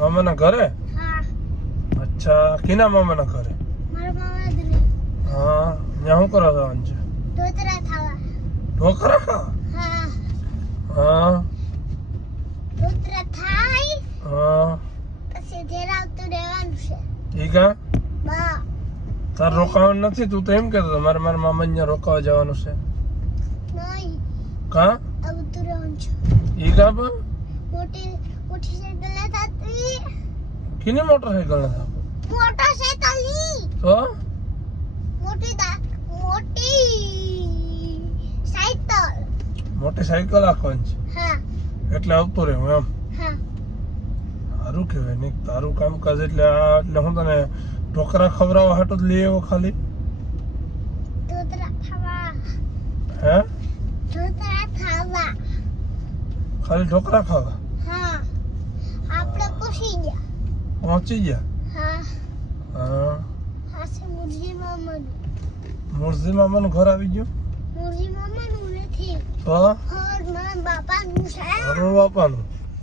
મામાના ઘરે? હા. અચ્છા, કિના મામાના ઘરે? મારા મામા દરે. હા, ત્યાં શું કરવા જવાનું છે? ઢોકળા ખાવા. ઢોકળા ખાવા? હા. હા. ઢોકળા ખાઈ હા. પછી ઘેર આવતું રહેવાનું છે. ઠીક હા. બા. તાર રોકાવાનું નથી? તું તો એમ કહેતો હતો મારા મામા અહીંયા રોકાવા જવાનું છે. નહીં. કા? આવતું રહેવાનું છે. ઈ કા પણ? મોટી સાયકલ લેતા હતી. કિની મોટરસાઇકલ નથી? મોટરસાયકલની. તો મોટી સાયકલ. મોટી સાયકલ રાખવાની છે હા. એટલે આવતો રહેવું એમ. હા. સારું કહેવાય ને તારું કામકાજ એટલે હું તને ઢોકળા ખવડાવવા હાટો જ લઈ આવ્યો ખાલી? ઢોકળા ખાવા. હે? ઢોકળા ખાવા. ખાલી ઢોકળા ખાવા? હા. આપણે પહોંચી ગયા. પહોંચી ગયા? હા. હા. હાસે મુરજી મામાનું. મુરજી મામાનું ઘર આવી ગયું? મુરજી મામાનું નથી. તો મારા બાપાનું છે. મારા બાપાનું?